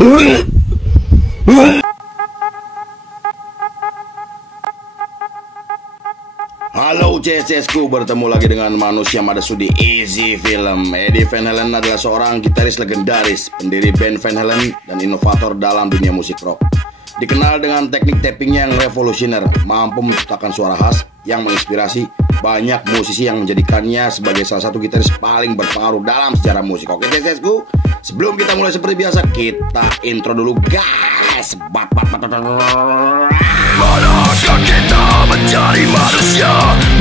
Halo CSku, bertemu lagi dengan manusia Madesu di Easy Film. Eddie Van Halen adalah seorang gitaris legendaris, pendiri band Van Halen, dan inovator dalam dunia musik rock. Dikenal dengan teknik tappingnya yang revolusioner, mampu menciptakan suara khas yang menginspirasi banyak musisi yang menjadikannya sebagai salah satu gitaris paling berpengaruh dalam sejarah musik. Oke CSku, sebelum kita mulai seperti biasa, kita intro dulu guys. Manakah kita mencari manusia,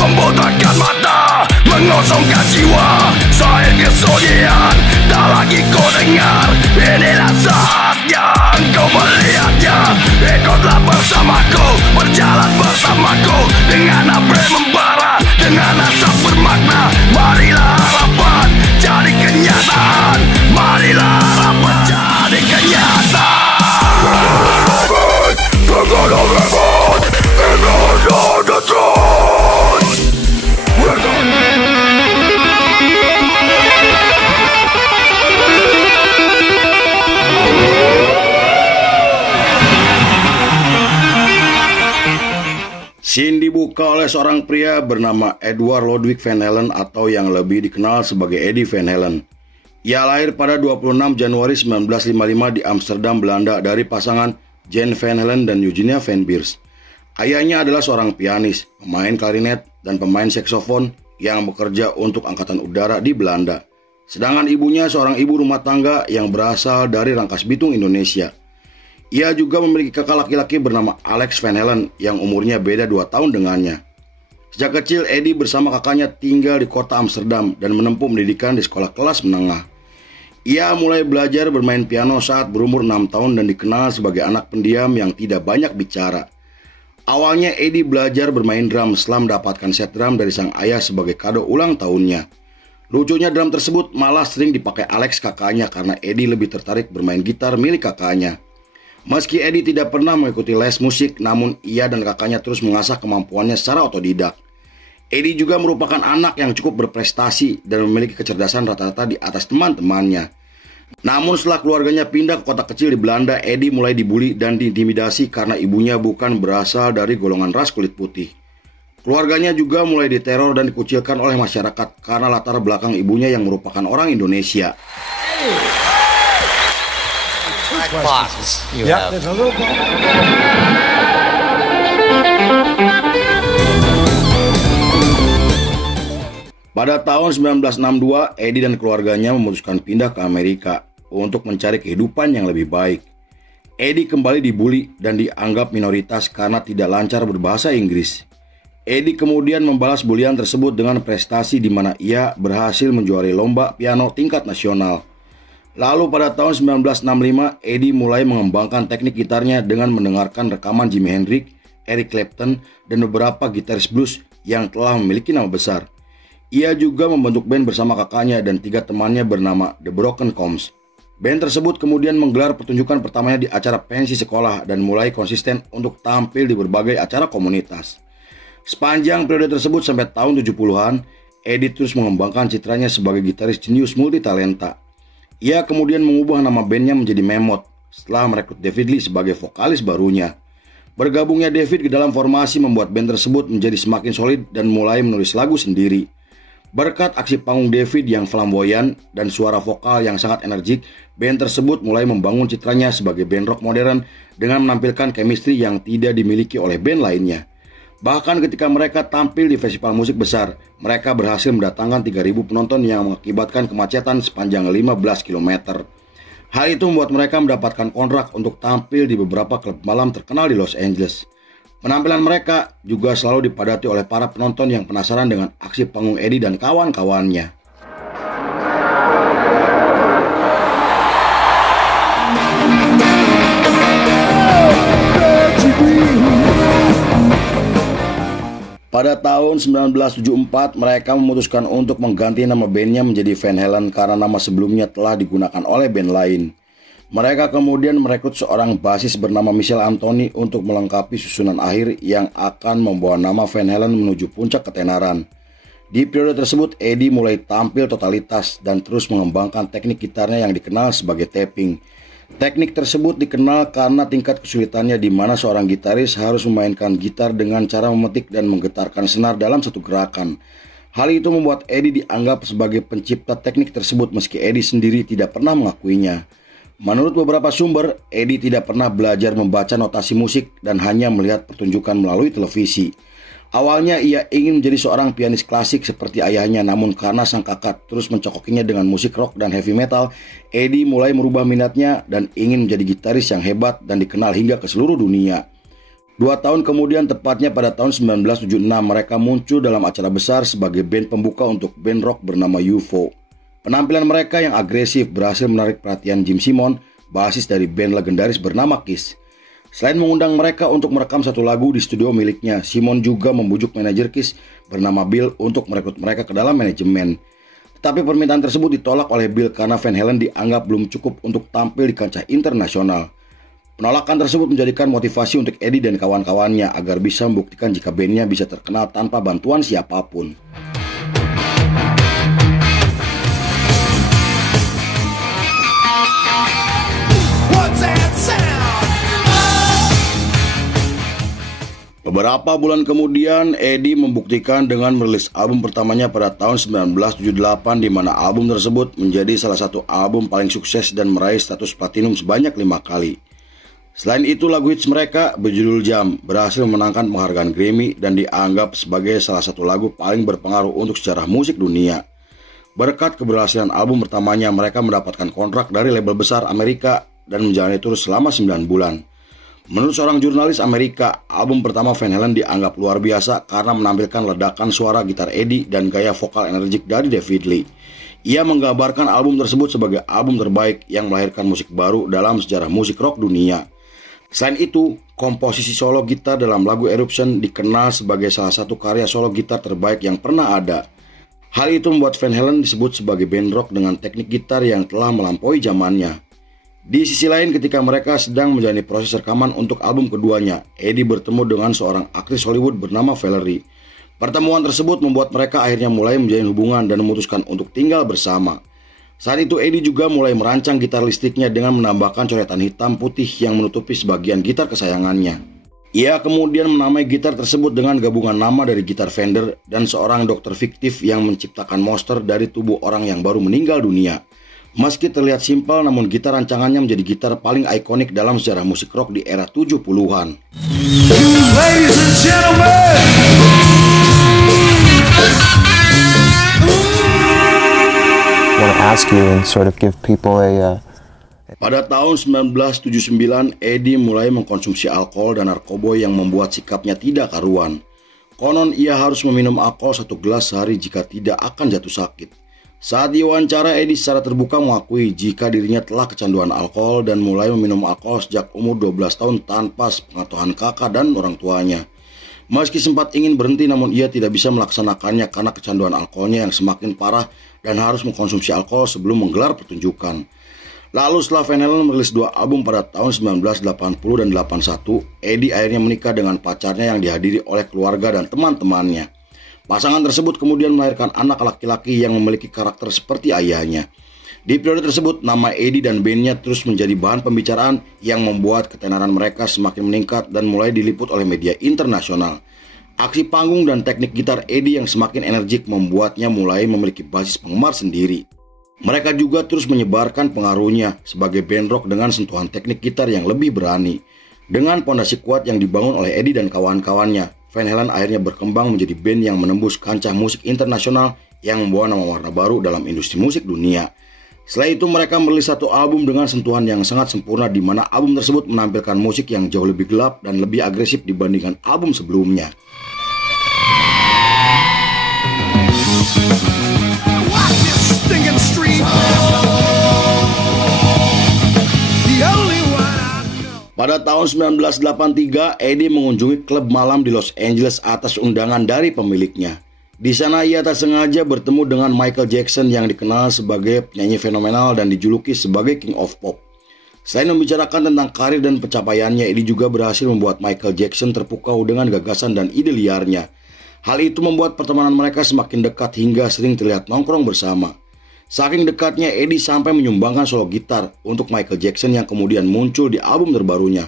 membotakkan mata, mengosongkan jiwa, saya kesunyian, tak lagi kau dengar. Inilah saatnya engkau melihatnya. Ikutlah bersamaku, berjalan bersamaku, dengan apa yang membara, dengan asap bermakna. Marilah harapan jadi kenyataan, marilah harapan jadi kenyataan. We're gonna revolt, we're gonna the throne. We're gonna... Scene dibuka oleh seorang pria bernama Edward Ludwig Van Halen atau yang lebih dikenal sebagai Eddie Van Halen. Ia lahir pada 26 Januari 1955 di Amsterdam, Belanda dari pasangan Jan Van Halen dan Eugenia Van Beers. Ayahnya adalah seorang pianis, pemain klarinet, dan pemain saksofon yang bekerja untuk Angkatan Udara di Belanda. Sedangkan ibunya seorang ibu rumah tangga yang berasal dari Rangkas Bitung, Indonesia. Ia juga memiliki kakak laki-laki bernama Alex Van Halen yang umurnya beda 2 tahun dengannya. Sejak kecil, Eddie bersama kakaknya tinggal di kota Amsterdam dan menempuh pendidikan di sekolah kelas menengah. Ia mulai belajar bermain piano saat berumur 6 tahun dan dikenal sebagai anak pendiam yang tidak banyak bicara. Awalnya Eddie belajar bermain drum setelah mendapatkan set drum dari sang ayah sebagai kado ulang tahunnya. Lucunya drum tersebut malah sering dipakai Alex kakaknya karena Eddie lebih tertarik bermain gitar milik kakaknya. Meski Eddie tidak pernah mengikuti les musik, namun ia dan kakaknya terus mengasah kemampuannya secara otodidak. Eddie juga merupakan anak yang cukup berprestasi dan memiliki kecerdasan rata-rata di atas teman-temannya. Namun setelah keluarganya pindah ke kota kecil di Belanda, Eddie mulai dibully dan diintimidasi karena ibunya bukan berasal dari golongan ras kulit putih. Keluarganya juga mulai diteror dan dikucilkan oleh masyarakat karena latar belakang ibunya yang merupakan orang Indonesia. Pada tahun 1962, Eddie dan keluarganya memutuskan pindah ke Amerika untuk mencari kehidupan yang lebih baik. Eddie kembali dibully dan dianggap minoritas karena tidak lancar berbahasa Inggris. Eddie kemudian membalas bulian tersebut dengan prestasi di mana ia berhasil menjuarai lomba piano tingkat nasional. Lalu pada tahun 1965, Eddie mulai mengembangkan teknik gitarnya dengan mendengarkan rekaman Jimi Hendrix, Eric Clapton, dan beberapa gitaris blues yang telah memiliki nama besar. Ia juga membentuk band bersama kakaknya dan 3 temannya bernama The Broken Combs. Band tersebut kemudian menggelar pertunjukan pertamanya di acara pensi sekolah dan mulai konsisten untuk tampil di berbagai acara komunitas. Sepanjang periode tersebut sampai tahun 70-an, Eddie terus mengembangkan citranya sebagai gitaris jenius multitalenta. Ia kemudian mengubah nama bandnya menjadi Mammoth setelah merekrut David Lee sebagai vokalis barunya. Bergabungnya David ke dalam formasi membuat band tersebut menjadi semakin solid dan mulai menulis lagu sendiri. Berkat aksi panggung David yang flamboyan dan suara vokal yang sangat energik, band tersebut mulai membangun citranya sebagai band rock modern dengan menampilkan chemistry yang tidak dimiliki oleh band lainnya. Bahkan ketika mereka tampil di festival musik besar, mereka berhasil mendatangkan 3.000 penonton yang mengakibatkan kemacetan sepanjang 15 km. Hal itu membuat mereka mendapatkan kontrak untuk tampil di beberapa klub malam terkenal di Los Angeles. Penampilan mereka juga selalu dipadati oleh para penonton yang penasaran dengan aksi panggung Eddie dan kawan-kawannya. Pada tahun 1974, mereka memutuskan untuk mengganti nama bandnya menjadi Van Halen karena nama sebelumnya telah digunakan oleh band lain. Mereka kemudian merekrut seorang basis bernama Michel Anthony untuk melengkapi susunan akhir yang akan membawa nama Van Halen menuju puncak ketenaran. Di periode tersebut, Eddie mulai tampil totalitas dan terus mengembangkan teknik gitarnya yang dikenal sebagai tapping. Teknik tersebut dikenal karena tingkat kesulitannya di mana seorang gitaris harus memainkan gitar dengan cara memetik dan menggetarkan senar dalam satu gerakan. Hal itu membuat Eddie dianggap sebagai pencipta teknik tersebut meski Eddie sendiri tidak pernah mengakuinya. Menurut beberapa sumber, Eddie tidak pernah belajar membaca notasi musik dan hanya melihat pertunjukan melalui televisi. Awalnya ia ingin menjadi seorang pianis klasik seperti ayahnya, namun karena sang kakak terus mencokokinya dengan musik rock dan heavy metal, Eddie mulai merubah minatnya dan ingin menjadi gitaris yang hebat dan dikenal hingga ke seluruh dunia. 2 tahun kemudian, tepatnya pada tahun 1976, mereka muncul dalam acara besar sebagai band pembuka untuk band rock bernama UFO. Penampilan mereka yang agresif berhasil menarik perhatian Gene Simmons, basis dari band legendaris bernama Kiss. Selain mengundang mereka untuk merekam satu lagu di studio miliknya, Simmons juga membujuk manajer Kiss bernama Bill untuk merekrut mereka ke dalam manajemen. Tetapi permintaan tersebut ditolak oleh Bill karena Van Halen dianggap belum cukup untuk tampil di kancah internasional. Penolakan tersebut menjadikan motivasi untuk Eddie dan kawan-kawannya agar bisa membuktikan jika bandnya bisa terkenal tanpa bantuan siapapun. Beberapa bulan kemudian, Eddie membuktikan dengan merilis album pertamanya pada tahun 1978, di mana album tersebut menjadi salah satu album paling sukses dan meraih status platinum sebanyak 5 kali. Selain itu, lagu hits mereka berjudul Jam berhasil memenangkan penghargaan Grammy dan dianggap sebagai salah satu lagu paling berpengaruh untuk sejarah musik dunia. Berkat keberhasilan album pertamanya, mereka mendapatkan kontrak dari label besar Amerika dan menjalani tur selama 9 bulan. Menurut seorang jurnalis Amerika, album pertama Van Halen dianggap luar biasa karena menampilkan ledakan suara gitar Eddie dan gaya vokal energik dari David Lee. Ia menggambarkan album tersebut sebagai album terbaik yang melahirkan musik baru dalam sejarah musik rock dunia. Selain itu, komposisi solo gitar dalam lagu Eruption dikenal sebagai salah satu karya solo gitar terbaik yang pernah ada. Hal itu membuat Van Halen disebut sebagai band rock dengan teknik gitar yang telah melampaui zamannya. Di sisi lain, ketika mereka sedang menjalani proses rekaman untuk album keduanya, Eddie bertemu dengan seorang aktris Hollywood bernama Valerie. Pertemuan tersebut membuat mereka akhirnya mulai menjalin hubungan dan memutuskan untuk tinggal bersama. Saat itu Eddie juga mulai merancang gitar listriknya dengan menambahkan coretan hitam putih yang menutupi sebagian gitar kesayangannya. Ia kemudian menamai gitar tersebut dengan gabungan nama dari gitar Fender dan seorang dokter fiktif yang menciptakan monster dari tubuh orang yang baru meninggal dunia. Meski terlihat simpel, namun gitar rancangannya menjadi gitar paling ikonik dalam sejarah musik rock di era 70-an. Ladies and gentlemen, I want to ask you and sort of give people a Pada tahun 1979, Eddie mulai mengkonsumsi alkohol dan narkoba yang membuat sikapnya tidak karuan. Konon ia harus meminum alkohol 1 gelas sehari, jika tidak akan jatuh sakit. Saat diwawancara, Eddie secara terbuka mengakui jika dirinya telah kecanduan alkohol dan mulai meminum alkohol sejak umur 12 tahun tanpa sepengetahuan kakak dan orang tuanya. Meski sempat ingin berhenti, namun ia tidak bisa melaksanakannya karena kecanduan alkoholnya yang semakin parah dan harus mengkonsumsi alkohol sebelum menggelar pertunjukan. Lalu setelah Van Halen merilis 2 album pada tahun 1980 dan 81, Eddie akhirnya menikah dengan pacarnya yang dihadiri oleh keluarga dan teman-temannya. Pasangan tersebut kemudian melahirkan anak laki-laki yang memiliki karakter seperti ayahnya. Di periode tersebut, nama Eddie dan bandnya terus menjadi bahan pembicaraan yang membuat ketenaran mereka semakin meningkat dan mulai diliput oleh media internasional. Aksi panggung dan teknik gitar Eddie yang semakin energik membuatnya mulai memiliki basis penggemar sendiri. Mereka juga terus menyebarkan pengaruhnya sebagai band rock dengan sentuhan teknik gitar yang lebih berani. Dengan pondasi kuat yang dibangun oleh Eddie dan kawan-kawannya, Van Halen akhirnya berkembang menjadi band yang menembus kancah musik internasional yang membawa nama warna baru dalam industri musik dunia. Setelah itu mereka merilis 1 album dengan sentuhan yang sangat sempurna, di mana album tersebut menampilkan musik yang jauh lebih gelap dan lebih agresif dibandingkan album sebelumnya. Pada tahun 1983, Eddie mengunjungi klub malam di Los Angeles atas undangan dari pemiliknya. Di sana ia tak sengaja bertemu dengan Michael Jackson yang dikenal sebagai penyanyi fenomenal dan dijuluki sebagai King of Pop. Selain membicarakan tentang karir dan pencapaiannya, Eddie juga berhasil membuat Michael Jackson terpukau dengan gagasan dan ide liarnya. Hal itu membuat pertemanan mereka semakin dekat hingga sering terlihat nongkrong bersama. Saking dekatnya, Eddie sampai menyumbangkan solo gitar untuk Michael Jackson yang kemudian muncul di album terbarunya.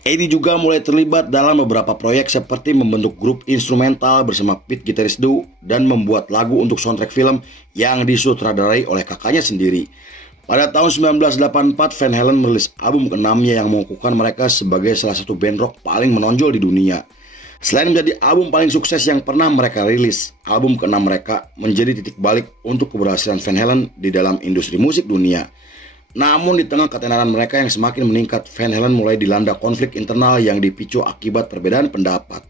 Eddie juga mulai terlibat dalam beberapa proyek seperti membentuk grup instrumental bersama Pete gitaris duo dan membuat lagu untuk soundtrack film yang disutradarai oleh kakaknya sendiri. Pada tahun 1984, Van Halen merilis album ke-6-nya yang mengukuhkan mereka sebagai salah satu band rock paling menonjol di dunia. Selain menjadi album paling sukses yang pernah mereka rilis, album ke-6 mereka menjadi titik balik untuk keberhasilan Van Halen di dalam industri musik dunia. Namun di tengah ketenaran mereka yang semakin meningkat, Van Halen mulai dilanda konflik internal yang dipicu akibat perbedaan pendapat.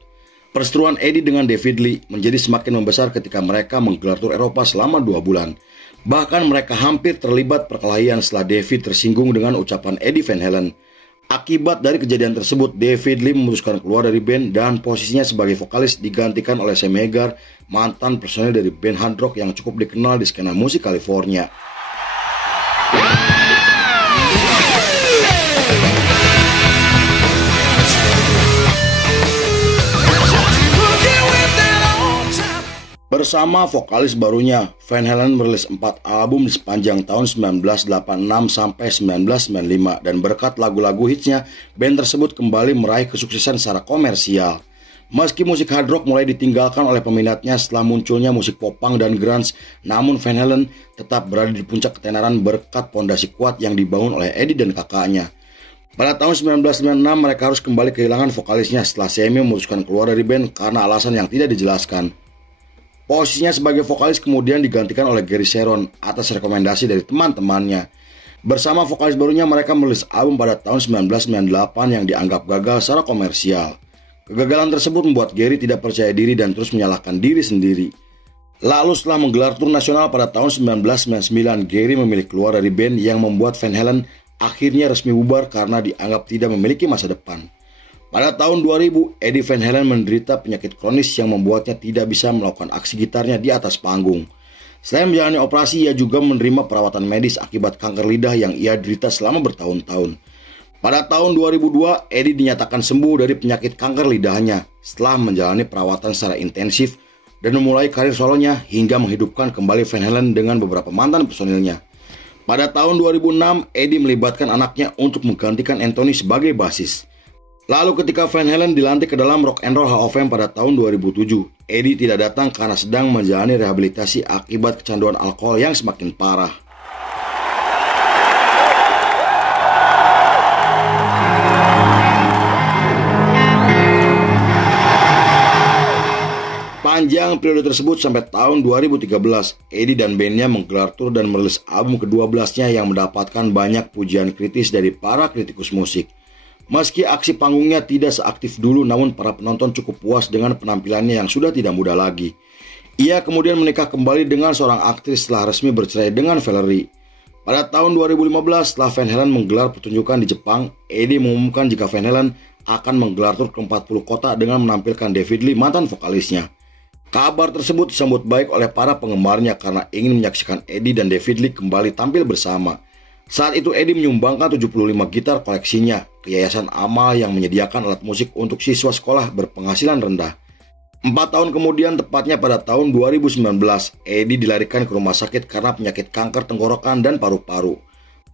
Perseteruan Eddie dengan David Lee menjadi semakin membesar ketika mereka menggelar tur Eropa selama 2 bulan. Bahkan mereka hampir terlibat perkelahian setelah David tersinggung dengan ucapan Eddie Van Halen. Akibat dari kejadian tersebut, David Lee memutuskan keluar dari band dan posisinya sebagai vokalis digantikan oleh Sam Hagar, mantan personel dari band hard rock yang cukup dikenal di skena musik California. Bersama vokalis barunya, Van Halen merilis 4 album di sepanjang tahun 1986 sampai 1995 dan berkat lagu-lagu hitsnya, band tersebut kembali meraih kesuksesan secara komersial. Meski musik hard rock mulai ditinggalkan oleh peminatnya setelah munculnya musik pop-punk dan grunge, namun Van Halen tetap berada di puncak ketenaran berkat pondasi kuat yang dibangun oleh Eddie dan kakaknya. Pada tahun 1996 mereka harus kembali kehilangan vokalisnya setelah Sammy memutuskan keluar dari band karena alasan yang tidak dijelaskan. Posisinya sebagai vokalis kemudian digantikan oleh Gary Sharon atas rekomendasi dari teman-temannya. Bersama vokalis barunya mereka merilis album pada tahun 1998 yang dianggap gagal secara komersial. Kegagalan tersebut membuat Gary tidak percaya diri dan terus menyalahkan diri sendiri. Lalu setelah menggelar tur nasional pada tahun 1999, Gary memilih keluar dari band yang membuat Van Halen akhirnya resmi bubar karena dianggap tidak memiliki masa depan. Pada tahun 2000, Eddie Van Halen menderita penyakit kronis yang membuatnya tidak bisa melakukan aksi gitarnya di atas panggung. Selain menjalani operasi, ia juga menerima perawatan medis akibat kanker lidah yang ia derita selama bertahun-tahun. Pada tahun 2002, Eddie dinyatakan sembuh dari penyakit kanker lidahnya setelah menjalani perawatan secara intensif dan memulai karir solonya hingga menghidupkan kembali Van Halen dengan beberapa mantan personilnya. Pada tahun 2006, Eddie melibatkan anaknya untuk menggantikan Anthony sebagai basis. Lalu ketika Van Halen dilantik ke dalam Rock and Roll Hall of Fame pada tahun 2007, Eddie tidak datang karena sedang menjalani rehabilitasi akibat kecanduan alkohol yang semakin parah. Panjang periode tersebut sampai tahun 2013, Eddie dan bandnya menggelar tur dan merilis album ke-12-nya yang mendapatkan banyak pujian kritis dari para kritikus musik. Meski aksi panggungnya tidak seaktif dulu, namun para penonton cukup puas dengan penampilannya yang sudah tidak muda lagi. Ia kemudian menikah kembali dengan seorang aktris setelah resmi bercerai dengan Valerie. Pada tahun 2015, setelah Van Halen menggelar pertunjukan di Jepang, Eddie mengumumkan jika Van Halen akan menggelar tur ke 40 kota dengan menampilkan David Lee, mantan vokalisnya. Kabar tersebut disambut baik oleh para penggemarnya karena ingin menyaksikan Eddie dan David Lee kembali tampil bersama. Saat itu Eddie menyumbangkan 75 gitar koleksinya ke Yayasan Amal yang menyediakan alat musik untuk siswa sekolah berpenghasilan rendah. 4 tahun kemudian, tepatnya pada tahun 2019, Eddie dilarikan ke rumah sakit karena penyakit kanker tenggorokan dan paru-paru.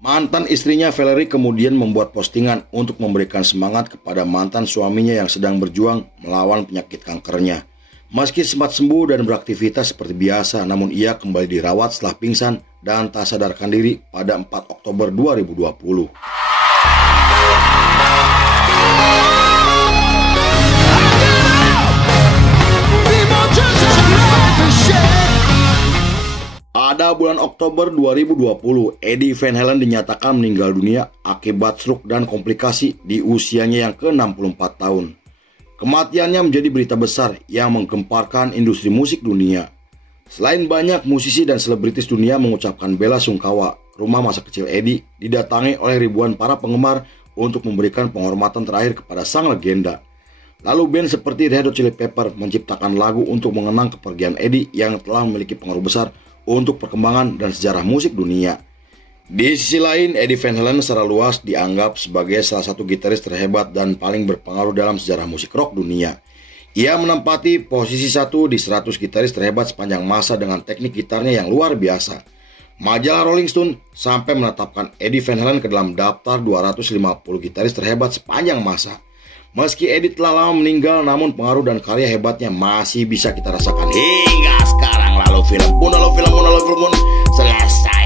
Mantan istrinya Valerie kemudian membuat postingan untuk memberikan semangat kepada mantan suaminya yang sedang berjuang melawan penyakit kankernya. Meski sempat sembuh dan beraktivitas seperti biasa, namun ia kembali dirawat setelah pingsan dan tak sadarkan diri pada 4 Oktober 2020. Pada bulan Oktober 2020, Eddie Van Halen dinyatakan meninggal dunia akibat stroke dan komplikasi di usianya yang ke-64 tahun. Kematiannya menjadi berita besar yang menggemparkan industri musik dunia. Selain banyak musisi dan selebritis dunia mengucapkan bela sungkawa, rumah masa kecil Eddie didatangi oleh ribuan para penggemar untuk memberikan penghormatan terakhir kepada sang legenda. Lalu band seperti Red Hot Chili Peppers menciptakan lagu untuk mengenang kepergian Eddie yang telah memiliki pengaruh besar untuk perkembangan dan sejarah musik dunia. Di sisi lain, Eddie Van Halen secara luas dianggap sebagai salah satu gitaris terhebat dan paling berpengaruh dalam sejarah musik rock dunia. Ia menempati posisi 1 di 100 gitaris terhebat sepanjang masa dengan teknik gitarnya yang luar biasa. Majalah Rolling Stone sampai menetapkan Eddie Van Halen ke dalam daftar 250 gitaris terhebat sepanjang masa. Meski Eddie telah lama meninggal, namun pengaruh dan karya hebatnya masih bisa kita rasakan hingga sekarang. Lalu film pun selesai.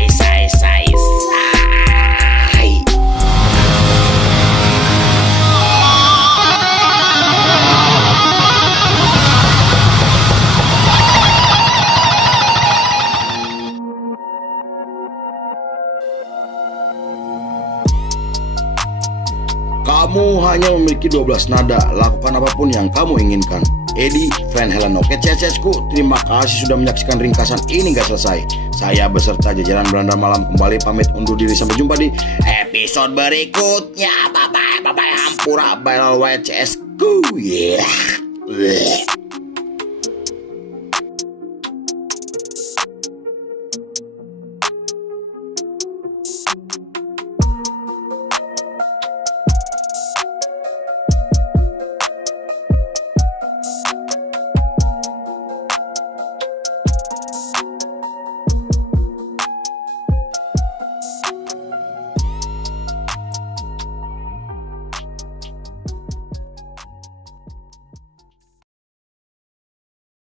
Kamu hanya memiliki 12 nada, lakukan apapun yang kamu inginkan. Eddie Van Halen. Oke cecesku, terima kasih sudah menyaksikan ringkasan ini gak selesai. Saya beserta jajaran Belanda Malam kembali pamit undur diri, sampai jumpa di episode berikutnya. Bye bye hampura, bye CSku. Yeah.